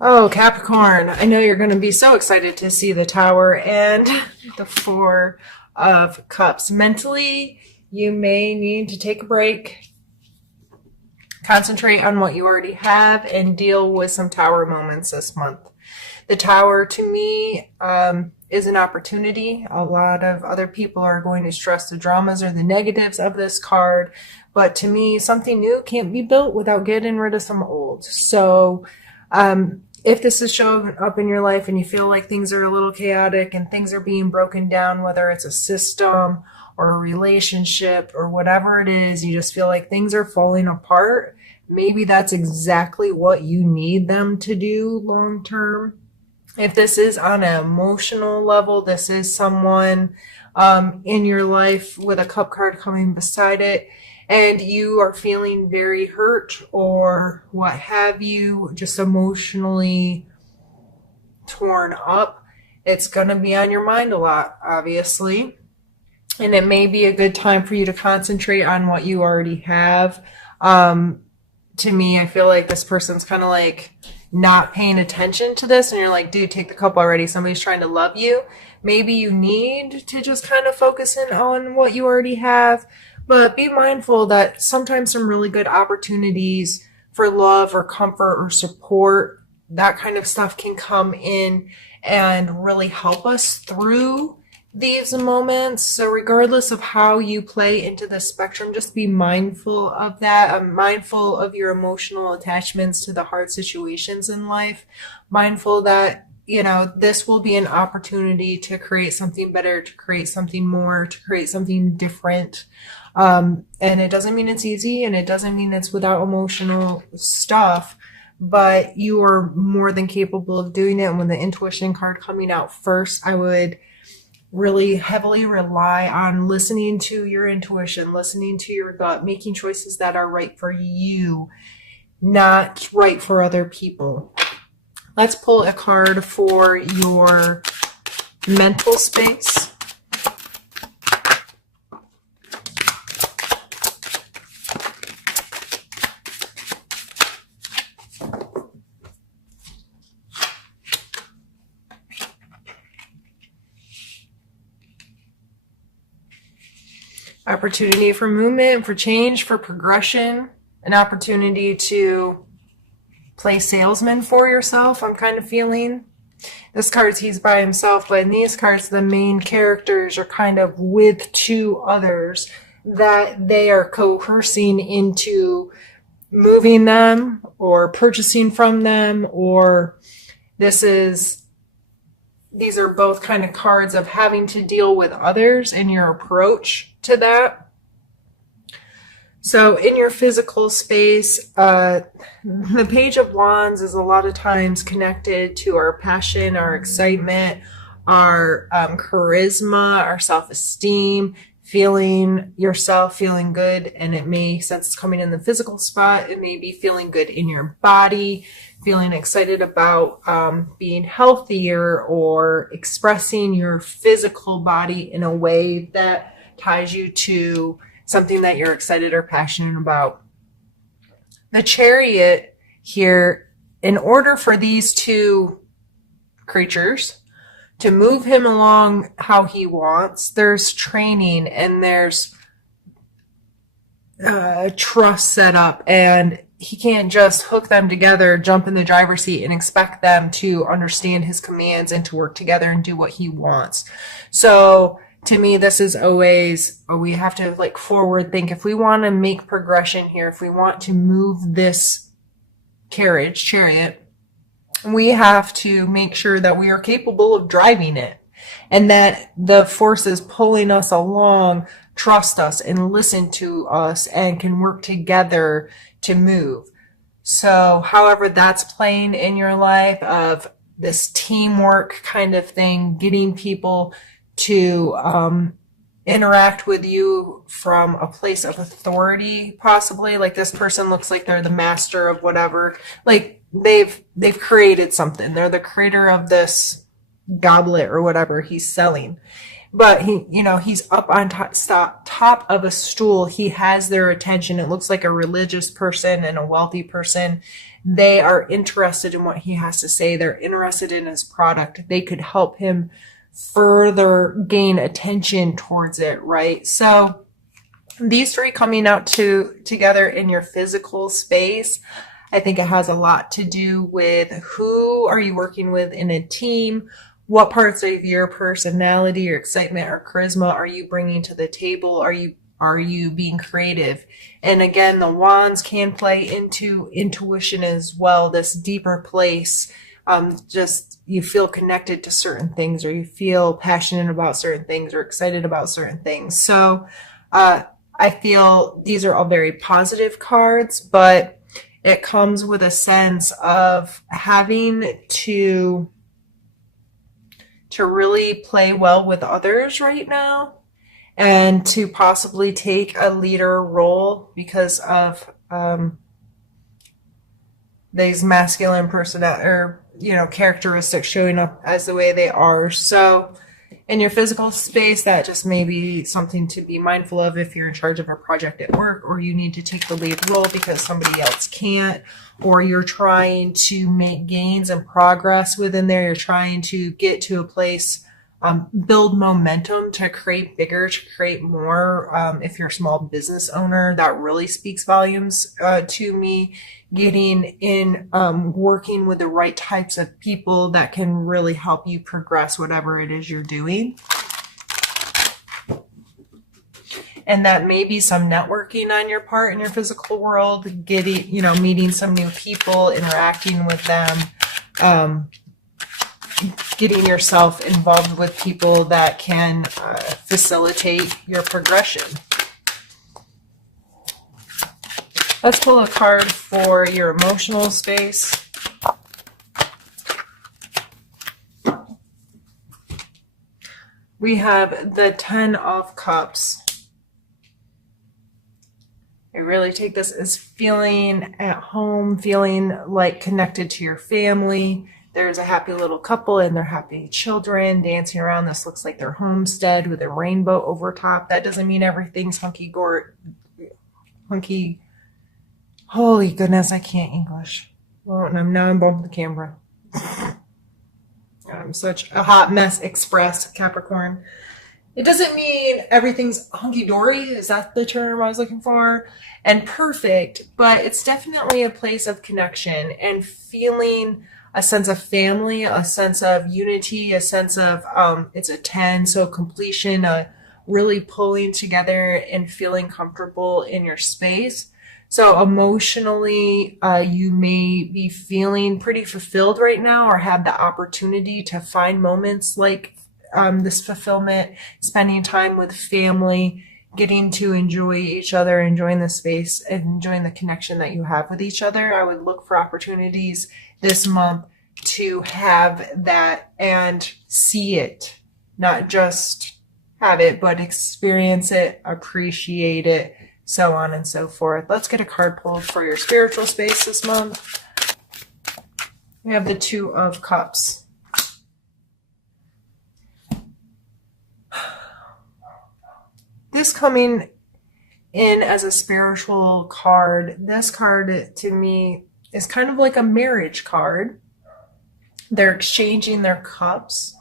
Oh, Capricorn, I know you're going to be so excited to see the Tower and the Four of Cups. Mentally, you may need to take a break, concentrate on what you already have, and deal with some Tower moments this month. The Tower, to me, is an opportunity. A lot of other people are going to stress the dramas or the negatives of this card, but to me, something new can't be built without getting rid of some old. So, if this is showing up in your life and you feel like things are a little chaotic and things are being broken down, whether it's a system or a relationship or whatever it is, you just feel like things are falling apart. Maybe that's exactly what you need them to do long term. If this is on an emotional level, this is someone in your life with a cup card coming beside it, and you are feeling very hurt or what have you, just emotionally torn up, it's going to be on your mind a lot, obviously. And it may be a good time for you to concentrate on what you already have. To me, I feel like this person's kind of like not paying attention to this, and you're like, dude, take the cup already. Somebody's trying to love you. Maybe you need to just kind of focus in on what you already have, but be mindful that sometimes some really good opportunities for love or comfort or support, that kind of stuff can come in and really help us through these moments. So regardless of how you play into the spectrum, just be mindful of that. Mindful of your emotional attachments to the hard situations in life. Mindful that, this will be an opportunity to create something better, to create something more, to create something different. And it doesn't mean it's easy, and it doesn't mean it's without emotional stuff, but you are more than capable of doing it. And with the intuition card coming out first, I would really heavily rely on listening to your intuition, listening to your gut, making choices that are right for you, not right for other people. Let's pull a card for your mental space. Opportunity for movement, for change, for progression, an opportunity to play salesman for yourself. I'm kind of feeling this card's he's by himself, but in these cards, the main characters are kind of with two others that they are coercing into moving them or purchasing from them, or these are both kind of cards of having to deal with others and your approach to that. So in your physical space, the Page of Wands is a lot of times connected to our passion, our excitement, our charisma, our self-esteem, feeling yourself, feeling good. And it may, since it's coming in the physical spot, it may be feeling good in your body, feeling excited about being healthier, or expressing your physical body in a way that ties you to something that you're excited or passionate about. The Chariot here, in order for these two creatures to move him along how he wants, there's training and there's trust set up, and he can't just hook them together, jump in the driver's seat, and expect them to understand his commands and to work together and do what he wants. So to me, this is always, we have to like forward think. If we want to make progression here, if we want to move this chariot, we have to make sure that we are capable of driving it, and that the forces pulling us along trust us and listen to us and can work together to move. So however that's playing in your life, of this teamwork kind of thing, getting people to interact with you from a place of authority, possibly. Like this person looks like they're the master of whatever. Like they've created something. They're the creator of this goblet or whatever he's selling. But he's up on top of a stool. He has their attention. It looks like a religious person and a wealthy person they are interested in what he has to say. They're interested in his product. They could help him further gain attention towards it, right? So these three coming out together in your physical space, I think it has a lot to do with who are you working with in a team? What parts of your personality, your excitement, or charisma are you bringing to the table? Are you being creative? And again, the wands can play into intuition as well, this deeper place. Just you feel connected to certain things, or you feel passionate about certain things, or excited about certain things. So I feel these are all very positive cards, but it comes with a sense of having to really play well with others right now, and to possibly take a leader role because of these masculine personality, or characteristics showing up as the way they are. So in your physical space, that just may be something to be mindful of if you're in charge of a project at work, or you need to take the lead role because somebody else can't, or you're trying to make gains and progress within there. You're trying to get to a place, build momentum to create bigger, to create more. If you're a small business owner, that really speaks volumes to me. Getting in, working with the right types of people that can really help you progress whatever it is you're doing. And that may be some networking on your part in your physical world, meeting some new people, interacting with them, getting yourself involved with people that can facilitate your progression. Let's pull a card for your emotional space. We have the 10 of Cups. I really take this as feeling at home, feeling like connected to your family. There's a happy little couple and their happy children dancing around. This looks like their homestead with a rainbow over top. That doesn't mean everything's hunky. Holy goodness, I can't English. Well, now I'm bumping the camera. I'm such a hot mess express, Capricorn. It doesn't mean everything's hunky-dory. Is that the term I was looking for? And perfect, but it's definitely a place of connection and feeling a sense of family, a sense of unity, a sense of, it's a 10, so completion, really pulling together and feeling comfortable in your space. So emotionally, you may be feeling pretty fulfilled right now, or have the opportunity to find moments like this fulfillment, spending time with family, getting to enjoy each other, enjoying the space, and enjoying the connection that you have with each other. I would look for opportunities this month to have that and see it, not just have it, but experience it, appreciate it, so on and so forth. Let's get a card pulled for your spiritual space this month. We have the 2 of Cups. This coming in as a spiritual card, this card to me is kind of like a marriage card. They're exchanging their cups.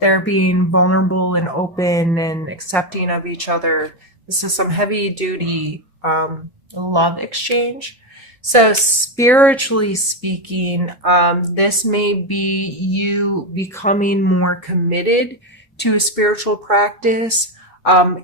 They're being vulnerable and open and accepting of each other. This is some heavy duty love exchange. So spiritually speaking, this may be you becoming more committed to a spiritual practice,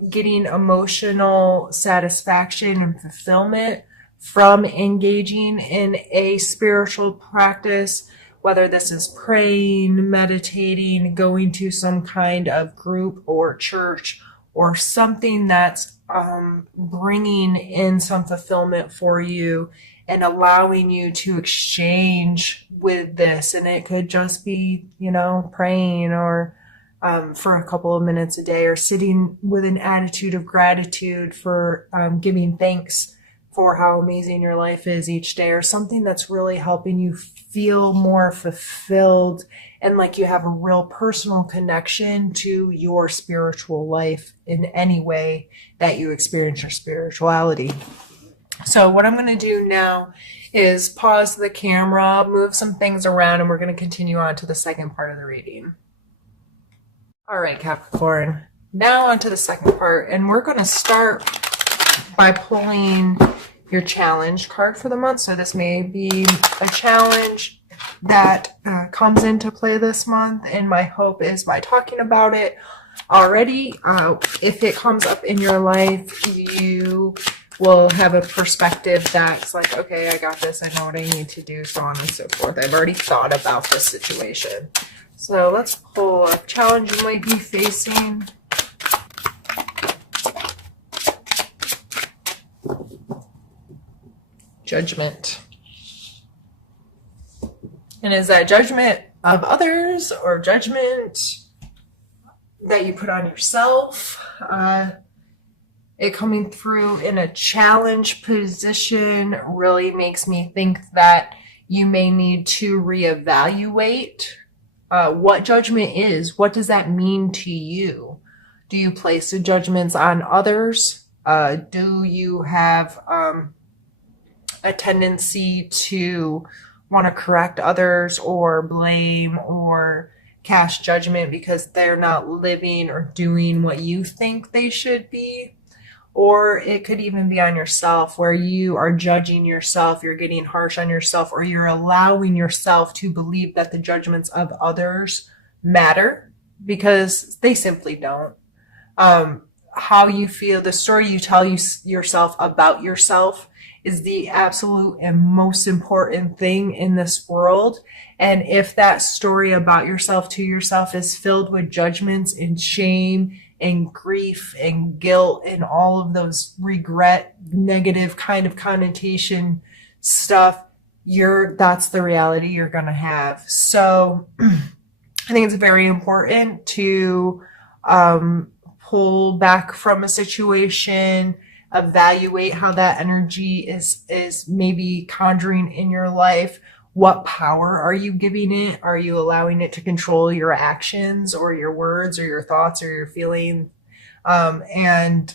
getting emotional satisfaction and fulfillment from engaging in a spiritual practice, whether this is praying, meditating, going to some kind of group or church, or something that's bringing in some fulfillment for you and allowing you to exchange with this. And it could just be, praying, or for a couple of minutes a day, or sitting with an attitude of gratitude for giving thanks for how amazing your life is each day, or something that's really helping you feel more fulfilled and like you have a real personal connection to your spiritual life in any way that you experience your spirituality. So what I'm going to do now is pause the camera, move some things around, and we're going to continue on to the second part of the reading. All right, Capricorn. Now on to the second part, and we're going to start by pulling your challenge card for the month. So this may be a challenge that comes into play this month, and my hope is by talking about it already, if it comes up in your life, you will have a perspective that's like, okay, I got this, I know what I need to do, so on and so forth. I've already thought about this situation. So let's pull a challenge you might be facing. Judgment. And is that judgment of others or judgment that you put on yourself? It coming through in a challenge position really makes me think that you may need to reevaluate what judgment is. What does that mean to you? Do you place the judgments on others? Do you have a tendency to want to correct others or blame or cast judgment because they're not living or doing what you think they should be? Or it could even be on yourself, where you are judging yourself, you're getting harsh on yourself, or you're allowing yourself to believe that the judgments of others matter because they simply don't. How you feel, the story you tell yourself about yourself is the absolute and most important thing in this world. And if that story about yourself to yourself is filled with judgments and shame and grief and guilt and all of those regret, negative kind of connotation stuff, that's the reality you're going to have. So I think it's very important to pull back from a situation, evaluate how that energy is maybe conjuring in your life. What power are you giving it? Are you allowing it to control your actions or your words or your thoughts or your feelings? And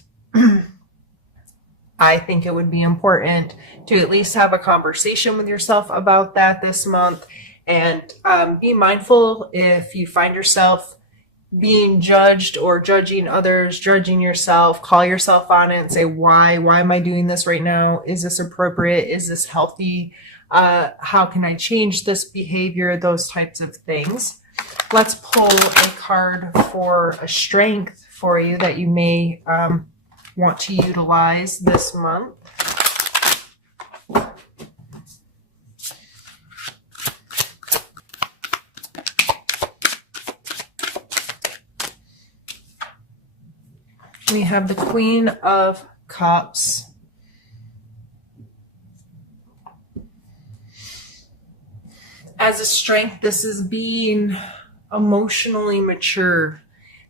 I think it would be important to at least have a conversation with yourself about that this month, and be mindful if you find yourself being judged or judging others, judging yourself, call yourself on it and say, why am I doing this right now? Is this appropriate? Is this healthy? How can I change this behavior? Those types of things. Let's pull a card for a strength for you that you may want to utilize this month. We have the Queen of Cups. As a strength, this is being emotionally mature.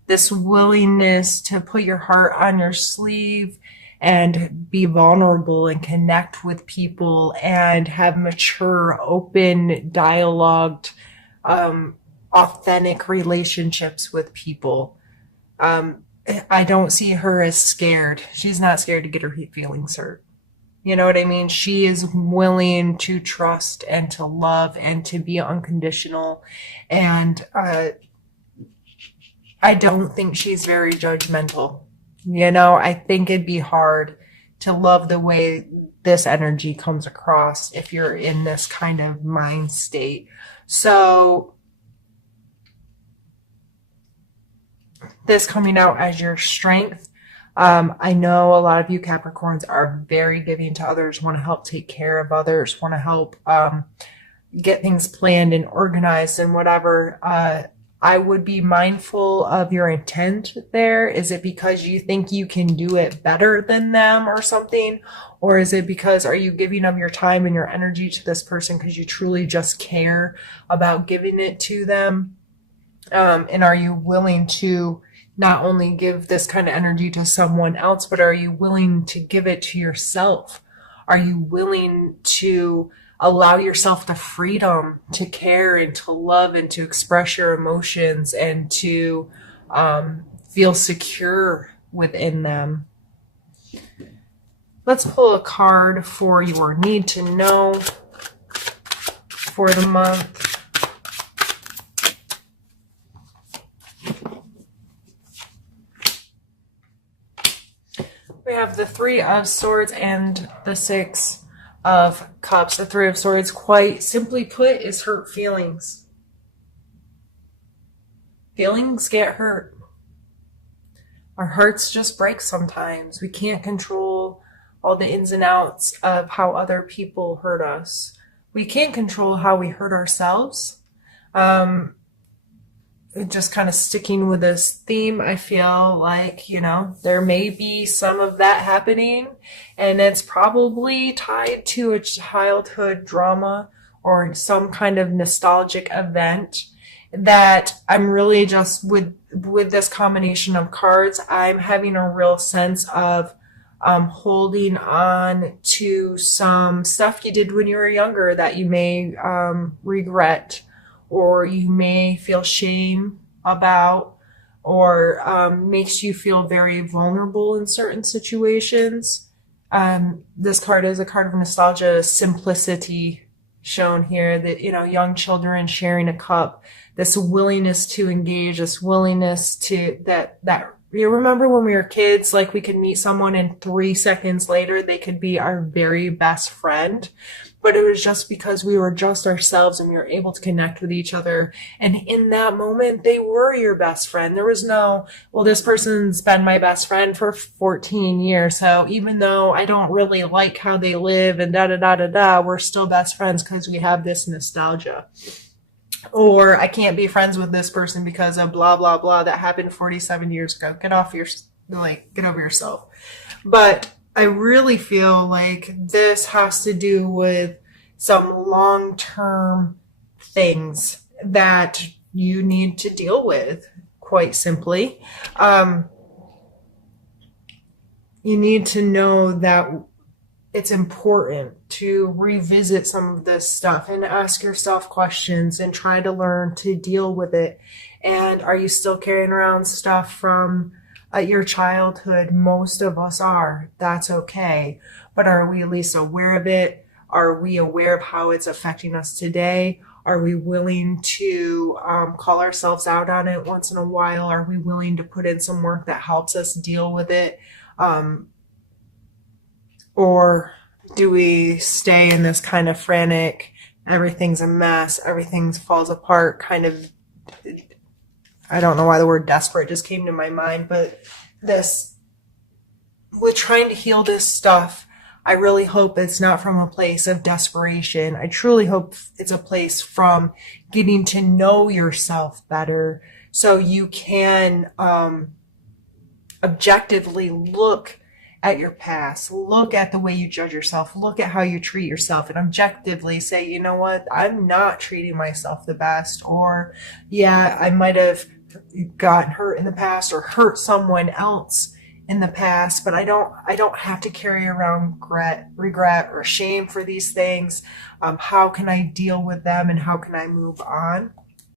This willingness to put your heart on your sleeve and be vulnerable and connect with people and have mature, open, dialogued, authentic relationships with people. I don't see her as scared. She's not scared to get her feelings hurt. You know what I mean? She is willing to trust and to love and to be unconditional. And I don't think she's very judgmental. You know, I think it'd be hard to love the way this energy comes across if you're in this kind of mind state. So this coming out as your strength. I know a lot of you Capricorns are very giving to others, want to help take care of others, want to help get things planned and organized and whatever. I would be mindful of your intent there. Is it because you think you can do it better than them or something? Or is it because are you giving of your time and your energy to this person because you truly just care about giving it to them? And are you willing to not only give this kind of energy to someone else, but are you willing to give it to yourself? Are you willing to allow yourself the freedom to care and to love and to express your emotions and to feel secure within them? Let's pull a card for your need to know for the month. We have the Three of Swords and the Six of Cups. The Three of Swords, quite simply put, is hurt feelings. Feelings get hurt. Our hearts just break sometimes. We can't control all the ins and outs of how other people hurt us. We can't control how we hurt ourselves. Just kind of sticking with this theme, I feel like, you know, there may be some of that happening, and it's probably tied to a childhood drama or some kind of nostalgic event that I'm really just with this combination of cards, I'm having a real sense of holding on to some stuff you did when you were younger that you may regret, or you may feel shame about, or makes you feel very vulnerable in certain situations. This card is a card of nostalgia, simplicity shown here, that, you know, young children sharing a cup, this willingness to engage, this willingness to, that you remember when we were kids, like we could meet someone and 3 seconds later they could be our very best friend. But it was just because we were just ourselves and we were able to connect with each other. And in that moment, they were your best friend. There was no, well, this person's been my best friend for 14 years. So even though I don't really like how they live and da-da-da-da-da, we're still best friends because we have this nostalgia. Or I can't be friends with this person because of blah, blah, blah that happened 47 years ago. Get over yourself. But I really feel like this has to do with some long-term things that you need to deal with, quite simply. You need to know that it's important to revisit some of this stuff and ask yourself questions and try to learn to deal with it. And are you still carrying around stuff from your childhood? Most of us are. That's okay. But are we at least aware of it? Are we aware of how it's affecting us today? Are we willing to call ourselves out on it once in a while? Are we willing to put in some work that helps us deal with it? Or do we stay in this kind of frantic, everything's a mess, everything falls apart kind of, I don't know why the word desperate just came to my mind, but this, with trying to heal this stuff, I really hope it's not from a place of desperation. I truly hope it's a place from getting to know yourself better so you can objectively look at your past, look at the way you judge yourself, look at how you treat yourself, and objectively say, you know what, I'm not treating myself the best, or yeah, I might have gotten hurt in the past or hurt someone else in the past, but I don't have to carry around regret or shame for these things. How can I deal with them and how can I move on?